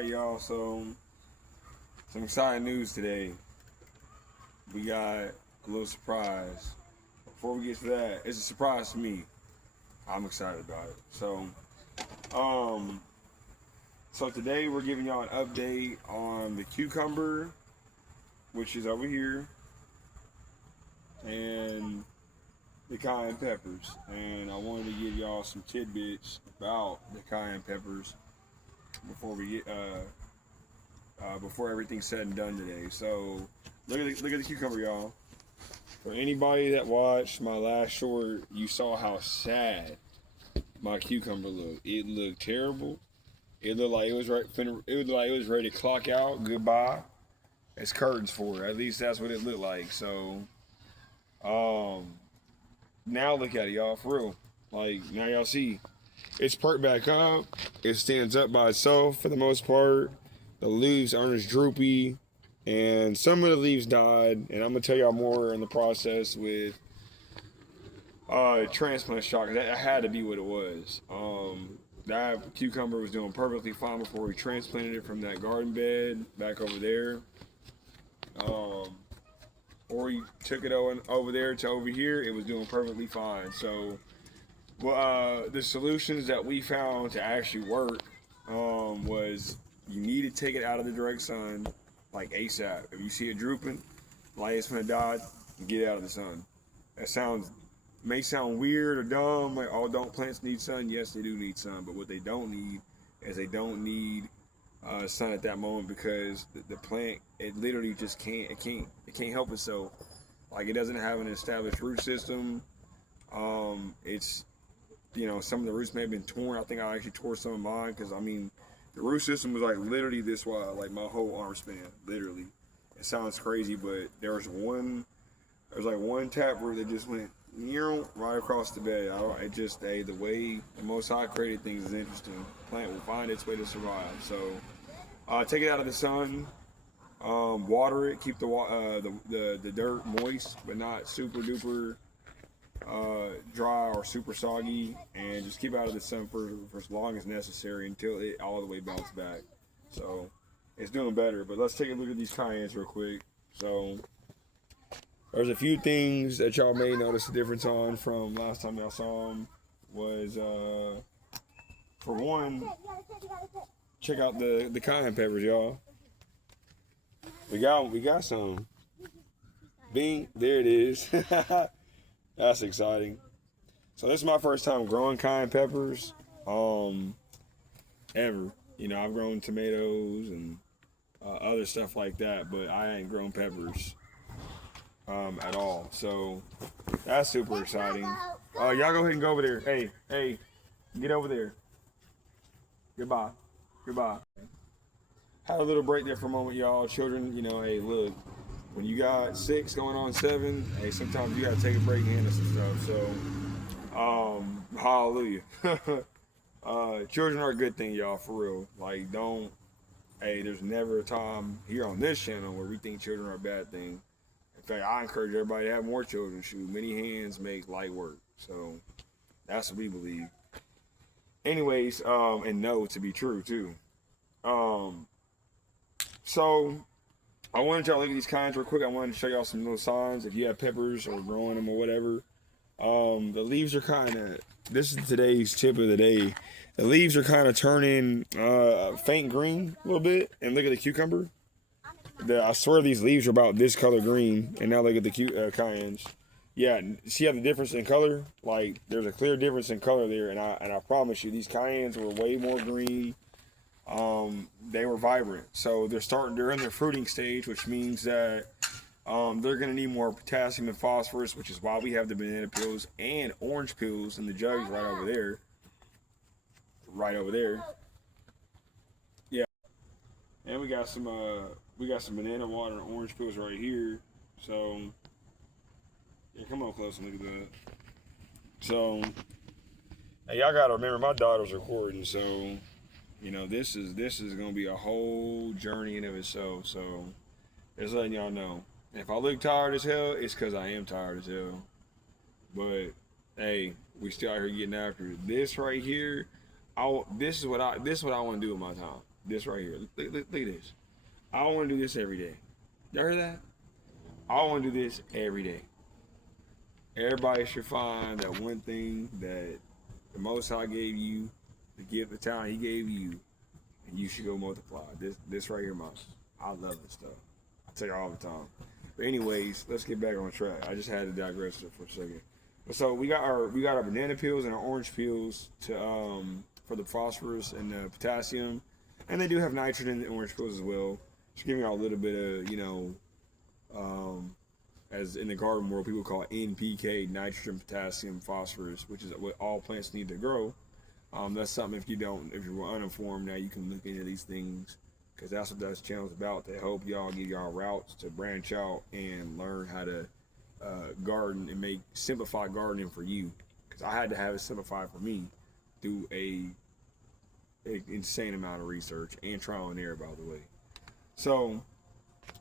Alright, y'all, so some exciting news today. We got a little surprise. Before we get to that, it's a surprise to me. I'm excited about it. Um, so today we're giving y'all an update on the cucumber, which is over here, and the cayenne peppers. And I wanted to give y'all some tidbits about the cayenne peppers before we get before everything's said and done today. So look at the cucumber, y'all. For anybody that watched my last short, you saw how sad my cucumber looked. It looked terrible. It looked like it was ready to clock out. Goodbye. It's curtains for it. At least that's what it looked like. So, now look at it, y'all. For real. Like, now y'all see. It's perked back up. It stands up by itself for the most part. The leaves aren't as droopy. And some of the leaves died. And I'm going to tell y'all more in the process with transplant shock. That had to be what it was. That cucumber was doing perfectly fine before we transplanted it from that garden bed back over there. Or we took it over there to over here. It was doing perfectly fine. So the solutions that we found to actually work was you need to take it out of the direct sun like ASAP. If you see it drooping, like it's gonna die, get it out of the sun. That may sound weird or dumb, like, oh, don't plants need sun? Yes, they do need sun, but what they don't need is they don't need sun at that moment, because the plant, it literally just can't help itself. Like, it doesn't have an established root system. It's, some of the roots may have been torn. I think I actually tore some of mine, because I mean, the root system was like literally this wide, like my whole arm span, literally. It sounds crazy, but there was like one tap root that just went right across the bed. The way the Most High created things is interesting. Plant will find its way to survive. So take it out of the sun, water it, keep the dirt moist, but not super duper dry or super soggy, and just keep it out of the sun for as long as necessary until it all the way bounces back. So it's doing better. But let's take a look at these cayennes real quick. So there's a few things that y'all may notice a difference on from last time y'all saw them. Was for one, check out the cayenne peppers, y'all. We got some. Bing, there it is. That's exciting. So this is my first time growing cayenne peppers, ever. I've grown tomatoes and other stuff like that, but I ain't grown peppers at all. So that's super exciting. Y'all go ahead and go over there. Hey, get over there. Goodbye. Had a little break there for a moment, y'all. Children, hey, look. When you got 6 going on 7, hey, sometimes you gotta take a break and handle some stuff. So, hallelujah. Children are a good thing, y'all, for real. Like, there's never a time here on this channel where we think children are a bad thing. In fact, I encourage everybody to have more children. Shoot, many hands make light work. So, that's what we believe. Anyways, and know to be true, too. So I wanted y'all to look at these kinds real quick. I wanted to show y'all some little signs if you have peppers or growing them or whatever. The leaves are this is today's tip of the day. The leaves are kind of turning faint green a little bit. And look at the cucumber. I swear these leaves are about this color green. And now look at the cayennes. Yeah, see how the difference in color? Like, there's a clear difference in color there. And I promise you, these cayennes were way more green. They were vibrant, so they're in their fruiting stage, which means that they're going to need more potassium and phosphorus, which is why we have the banana peels and orange peels in the jugs right over there. Yeah, and we got some banana water and orange peels right here. So yeah, come on close and look at that. So hey, y'all gotta remember, my daughter's recording, so this is gonna be a whole journey in of itself. So just letting y'all know. If I look tired as hell, it's because I am tired as hell. But hey, we still out here getting after it. This right here, this is what I want to do with my time. This right here. Look at this. I want to do this every day. You heard that? I want to do this every day. Everybody should find that one thing that the Most High gave you, the gift, the talent He gave you, and you should go multiply. This right here, Mouse. I love this stuff. I tell you all the time. But anyways, let's get back on track. I just had to digress for a second. So we got our banana peels and our orange peels to for the phosphorus and the potassium, and they do have nitrogen in the orange peels as well. Just giving y'all a little bit of as in the garden world people call it NPK, nitrogen, potassium, phosphorus, which is what all plants need to grow. That's something if you're uninformed now, you can look into these things, because that's what this channel is about, to help y'all, give y'all routes to branch out and learn how to garden and simplify gardening for you. Because I had to have it simplified for me through an insane amount of research and trial and error, by the way. So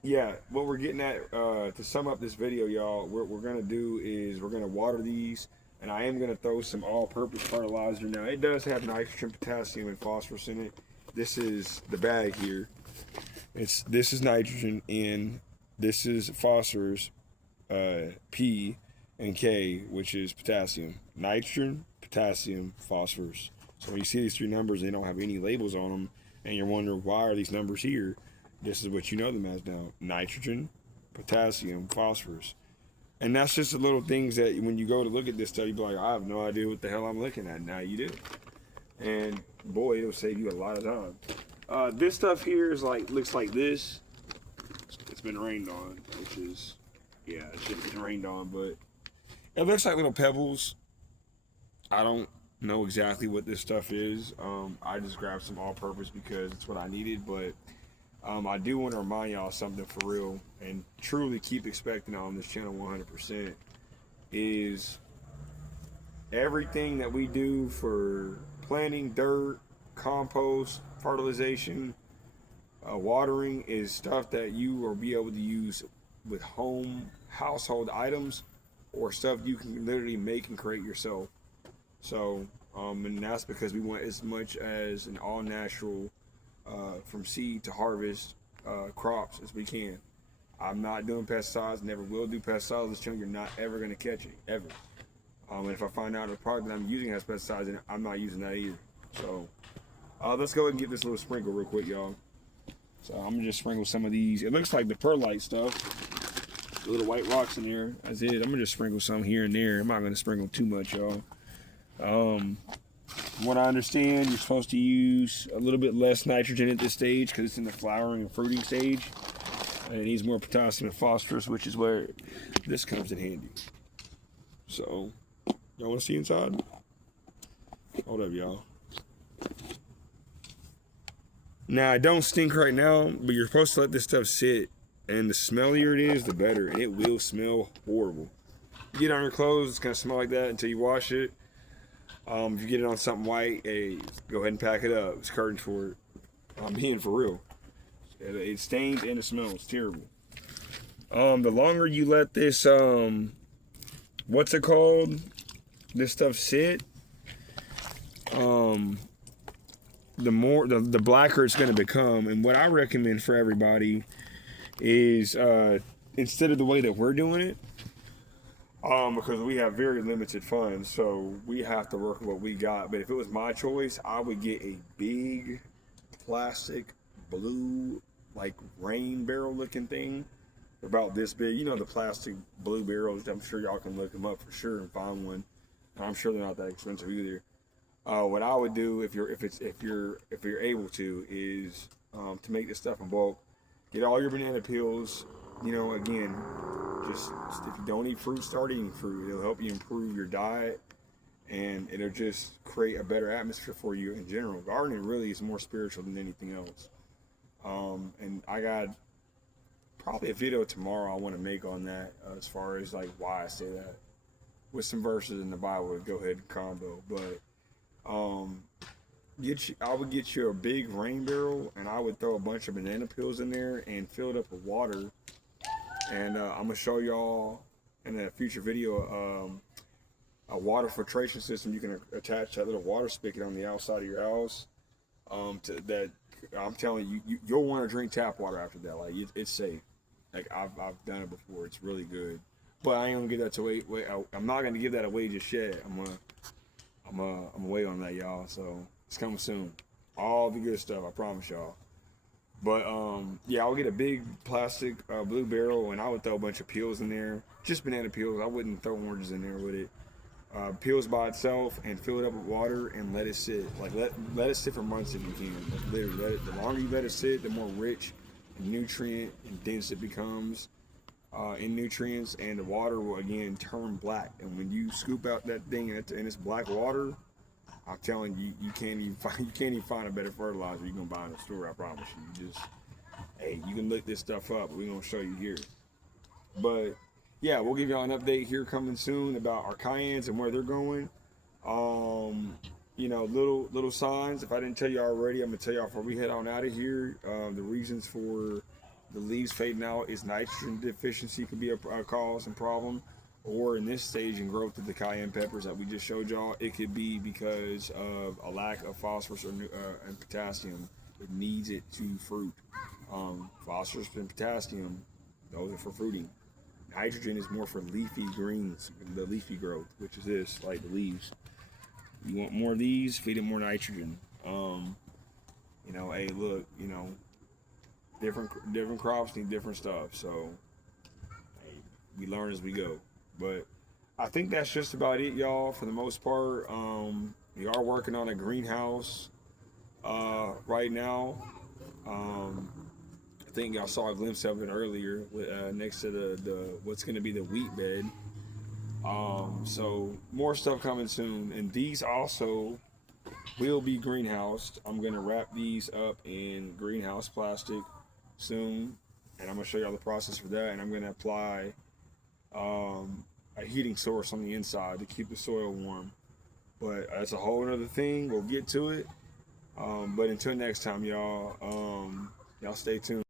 yeah, what we're getting at, to sum up this video, y'all, what we're gonna do is we're gonna water these, and I am gonna throw some all-purpose fertilizer. Now it does have nitrogen, potassium, and phosphorus in it. This is the bag here. This is nitrogen and this is phosphorus, P, and K, which is potassium. Nitrogen, potassium, phosphorus. So when you see these three numbers, they don't have any labels on them, and you're wondering why are these numbers here. This is what you know them as now: nitrogen, potassium, phosphorus. And that's just the little things that when you go to look at this stuff, you be like, I have no idea what the hell I'm looking at. Now you do. And boy, it'll save you a lot of time. This stuff here is looks like this. It's been rained on, which is, yeah, it should have been rained on, but it looks like little pebbles. I don't know exactly what this stuff is. I just grabbed some all-purpose because it's what I needed, but I do want to remind y'all something for real, and truly keep expecting on this channel 100%, is everything that we do for planting, dirt, compost, fertilization, watering is stuff that you will be able to use with household items, or stuff you can literally make and create yourself. So, and that's because we want as much as an all-natural, from seed to harvest, crops as we can. I'm not doing pesticides, never will do pesticides. This channel, you're not ever going to catch it, ever. And if I find out the product that I'm using has pesticides in it, I'm not using that either. So, let's go ahead and get this little sprinkle real quick, y'all. So I'm going to just sprinkle some of these. It looks like the perlite stuff. The little white rocks in there, as is. I'm going to just sprinkle some here and there. I'm not going to sprinkle too much, y'all. From what I understand, you're supposed to use a little bit less nitrogen at this stage because it's in the flowering and fruiting stage. And it needs more potassium and phosphorus, which is where this comes in handy. So, y'all want to see inside? Hold up, y'all. Now, it don't stink right now, but you're supposed to let this stuff sit. And the smellier it is, the better. And it will smell horrible. You get it on your clothes, it's going to smell like that until you wash it. If you get it on something white, hey, go ahead and pack it up. It's curtains for it. I'm being for real. It stains and it smells terrible. The longer you let this, what's it called? This stuff sit, the more, the blacker it's going to become. And what I recommend for everybody is, instead of the way that we're doing it, because we have very limited funds, so we have to work with what we got. But if it was my choice, I would get a big plastic blue, like rain barrel looking thing, about this big. You know, the plastic blue barrels. I'm sure y'all can look them up for sure and find one. And I'm sure they're not that expensive either. What I would do if you're able to is to make this stuff in bulk. Get all your banana peels. You know, again, just if you don't eat fruit, start eating fruit. It'll help you improve your diet, and it'll just create a better atmosphere for you in general. Gardening really is more spiritual than anything else. And I got probably a video tomorrow I want to make on that, as far as like why I say that, with some verses in the Bible to go ahead and combo. But I would get you a big rain barrel, and I would throw a bunch of banana peels in there and fill it up with water. And I'm gonna show y'all in a future video a water filtration system you can attach to that little water spigot on the outside of your house, that I'm telling you, you'll want to drink tap water after that. Like it's safe. Like I've done it before. It's really good. But I ain't gonna give that to wait. I'm not gonna give that away just yet. I'm gonna wait on that, y'all. So it's coming soon. All the good stuff, I promise y'all. But yeah, I'll get a big plastic blue barrel, and I would throw a bunch of peels in there, just banana peels. I wouldn't throw oranges in there with it. Peels by itself, and fill it up with water and let it sit. Like let it sit for months if you can. Like, literally, the longer you let it sit, the more rich and nutrient and dense it becomes in nutrients, and the water will again turn black. And when you scoop out that thing and it's black water, I'm telling you, you can't even find a better fertilizer you can buy in the store. I promise you. You just, hey, you can look this stuff up. We're gonna show you here. But yeah, we'll give y'all an update here coming soon about our cayennes and where they're going. Little signs. If I didn't tell you already, I'm gonna tell y'all before we head on out of here. The reasons for the leaves fading out is nitrogen deficiency could be a cause and problem, or in this stage in growth of the cayenne peppers that we just showed y'all, it could be because of a lack of phosphorus and potassium. It needs it to fruit. Phosphorus and potassium, those are for fruiting. Nitrogen is more for leafy greens, the leafy growth, which is this, like the leaves. You want more of these, feed it more nitrogen. Hey, look, different crops need different stuff. So hey, we learn as we go. But I think that's just about it, y'all, for the most part. We are working on a greenhouse right now. I think y'all saw a glimpse of it earlier next to the what's going to be the wheat bed. So more stuff coming soon, and these also will be greenhoused. I'm gonna wrap these up in greenhouse plastic soon, and I'm gonna show y'all the process for that. And I'm gonna apply a heating source on the inside to keep the soil warm. But that's a whole other thing. We'll get to it. But until next time, y'all stay tuned.